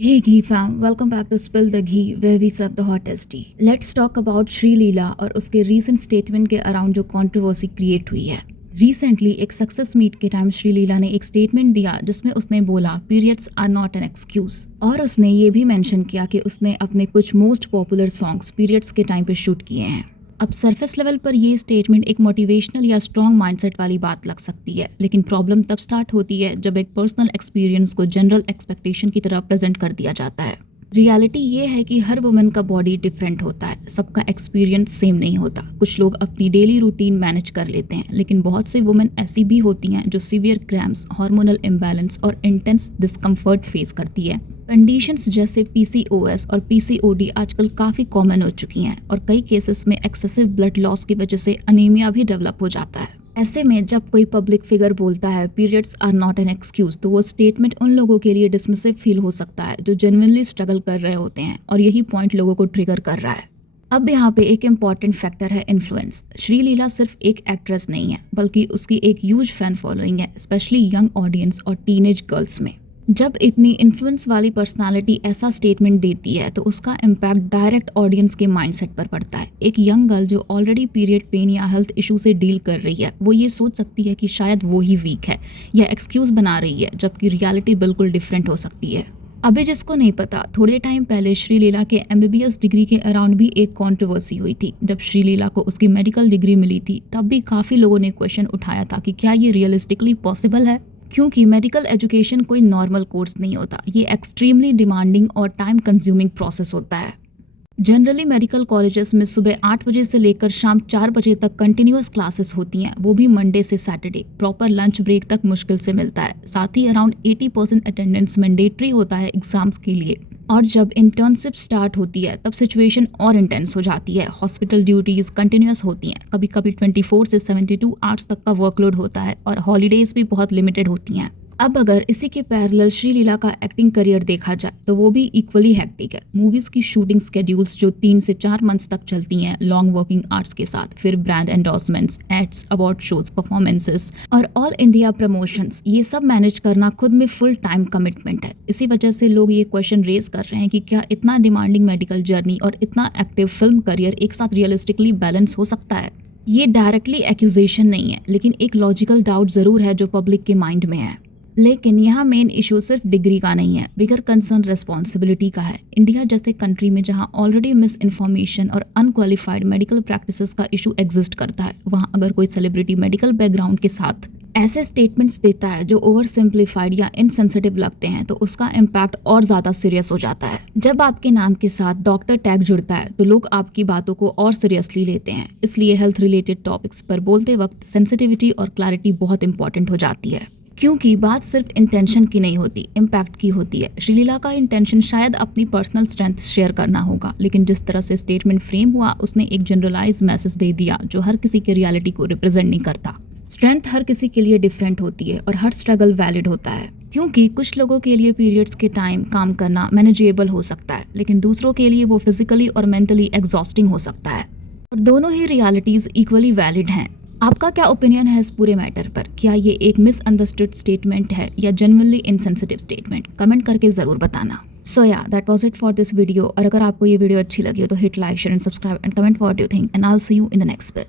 Hey Ghee fam, welcome back to Spill the Ghee where we serve the hottest tea. Let's talk about Shri Leela और उसके recent statement के around जो controversy create हुई है। Recently एक success meet के time Sree Leela ने एक स्टेटमेंट दिया जिसमें उसने बोला periods are not an excuse, और उसने ये भी मेंशन किया कि उसने अपने कुछ मोस्ट पॉपुलर सॉन्ग्स पीरियड्स के टाइम पे शूट किए हैं। अब सरफेस लेवल पर ये स्टेटमेंट एक मोटिवेशनल या स्ट्रॉन्ग माइंडसेट वाली बात लग सकती है, लेकिन प्रॉब्लम तब स्टार्ट होती है जब एक पर्सनल एक्सपीरियंस को जनरल एक्सपेक्टेशन की तरह प्रेजेंट कर दिया जाता है। रियलिटी ये है कि हर वुमेन का बॉडी डिफरेंट होता है, सबका एक्सपीरियंस सेम नहीं होता। कुछ लोग अपनी डेली रूटीन मैनेज कर लेते हैं, लेकिन बहुत से वुमेन ऐसी भी होती हैं जो सीवियर क्रैम्प्स, हार्मोनल इम्बैलेंस और इंटेंस डिस्कम्फर्ट फेस करती है। कंडीशंस जैसे पीसीओएस और पीसीओडी आजकल काफ़ी कॉमन हो चुकी हैं और कई केसेस में एक्सेसिव ब्लड लॉस की वजह से अनीमिया भी डेवलप हो जाता है। ऐसे में जब कोई पब्लिक फिगर बोलता है periods are not an excuse, तो वो स्टेटमेंट उन लोगों के लिए डिसमिसिव फील हो सकता है जो जेन्युइनली स्ट्रगल कर रहे होते हैं, और यही पॉइंट लोगों को ट्रिगर कर रहा है। अब यहाँ पे एक इम्पॉर्टेंट फैक्टर है इन्फ्लुएंस। श्री लीला सिर्फ एक एक्ट्रेस नहीं है, बल्कि उसकी एक ह्यूज फैन फॉलोइंग है, स्पेशली यंग ऑडियंस और टीनेज गर्ल्स में। जब इतनी इन्फ्लुएंस वाली पर्सनालिटी ऐसा स्टेटमेंट देती है तो उसका इम्पैक्ट डायरेक्ट ऑडियंस के माइंडसेट पर पड़ता है। एक यंग गर्ल जो ऑलरेडी पीरियड पेन या हेल्थ इशू से डील कर रही है, वो ये सोच सकती है कि शायद वो ही वीक है या एक्सक्यूज बना रही है, जबकि रियलिटी बिल्कुल डिफरेंट हो सकती है। अभी जिसको नहीं पता, थोड़े टाइम पहले श्री लीला के एमबीबीएस डिग्री के अराउंड भी एक कंट्रोवर्सी हुई थी। जब श्री लीला को उसकी मेडिकल डिग्री मिली थी, तब भी काफ़ी लोगों ने क्वेश्चन उठाया था कि क्या ये रियलिस्टिकली पॉसिबल है, क्योंकि मेडिकल एजुकेशन कोई नॉर्मल कोर्स नहीं होता। ये एक्सट्रीमली डिमांडिंग और टाइम कंज्यूमिंग प्रोसेस होता है। जनरली मेडिकल कॉलेजेस में सुबह 8 बजे से लेकर शाम 4 बजे तक कंटिन्यूअस क्लासेस होती हैं, वो भी मंडे से सैटरडे। प्रॉपर लंच ब्रेक तक मुश्किल से मिलता है। साथ ही अराउंड 80% अटेंडेंस मैंडेटरी होता है एग्जाम्स के लिए। और जब इंटर्नशिप स्टार्ट होती है तब सिचुएशन और इंटेंस हो जाती है। हॉस्पिटल ड्यूटीज कंटिन्यूअस होती हैं, कभी कभी 24 से 72 आवर्स तक का वर्कलोड होता है, और हॉलीडेज भी बहुत लिमिटेड होती हैं। अब अगर इसी के पैरेलल श्री लीला का एक्टिंग करियर देखा जाए तो वो भी इक्वली हेक्टिक है। मूवीज की शूटिंग स्केड्यूल्स जो 3 से 4 मंथ्स तक चलती हैं लॉन्ग वर्किंग आवर्स के साथ, फिर brand endorsements, ads, award shows, performances और ऑल इंडिया प्रमोशंस, ये सब मैनेज करना खुद में फुल टाइम कमिटमेंट है। इसी वजह से लोग ये क्वेश्चन रेज कर रहे हैं कि क्या इतना डिमांडिंग मेडिकल जर्नी और इतना एक्टिव फिल्म करियर एक साथ रियलिस्टिकली बैलेंस हो सकता है। ये डायरेक्टली एक्यूजेशन नहीं है, लेकिन एक लॉजिकल डाउट जरूर है जो पब्लिक के माइंड में है। लेकिन यहाँ मेन इशू सिर्फ डिग्री का नहीं है, बिगर कंसर्न रिस्पॉन्सिबिलिटी का है। इंडिया जैसे कंट्री में जहाँ ऑलरेडी मिस इन्फॉर्मेशन और अनक्वालिफाइड मेडिकल प्रैक्टिसेस का इशू एग्जिस्ट करता है, वहाँ अगर कोई सेलिब्रिटी मेडिकल बैकग्राउंड के साथ ऐसे स्टेटमेंट्स देता है जो ओवर सिंप्लीफाइड या इनसेंसिटिव लगते हैं, तो उसका इम्पैक्ट और ज़्यादा सीरियस हो जाता है। जब आपके नाम के साथ डॉक्टर टैग जुड़ता है तो लोग आपकी बातों को और सीरियसली लेते हैं। इसलिए हेल्थ रिलेटेड टॉपिक्स पर बोलते वक्त सेंसिटिविटी और क्लैरिटी बहुत इंपॉर्टेंट हो जाती है, क्योंकि बात सिर्फ इंटेंशन की नहीं होती, इम्पैक्ट की होती है। श्रीलीला का इंटेंशन शायद अपनी पर्सनल स्ट्रेंथ शेयर करना होगा, लेकिन जिस तरह से स्टेटमेंट फ्रेम हुआ, उसने एक जनरलाइज मैसेज दे दिया जो हर किसी के रियलिटी को रिप्रेजेंट नहीं करता। स्ट्रेंथ हर किसी के लिए डिफरेंट होती है और हर स्ट्रगल वैलिड होता है, क्योंकि कुछ लोगों के लिए पीरियड्स के टाइम काम करना मैनेजेबल हो सकता है, लेकिन दूसरों के लिए वो फिजिकली और मेंटली एग्जॉस्टिंग हो सकता है। और दोनों ही रियलिटीज इक्वली वैलिड हैं। आपका क्या ओपिनियन है इस पूरे मैटर पर? क्या ये एक मिसअंडरस्टूड स्टेटमेंट है या जेन्युइनली इनसेंसिटिव स्टेटमेंट? कमेंट करके जरूर बताना। सो या that was it for this video. और अगर आपको ये वीडियो अच्छी लगी हो तो hit like, share and subscribe and comment what you think, and I will see you in the next bill.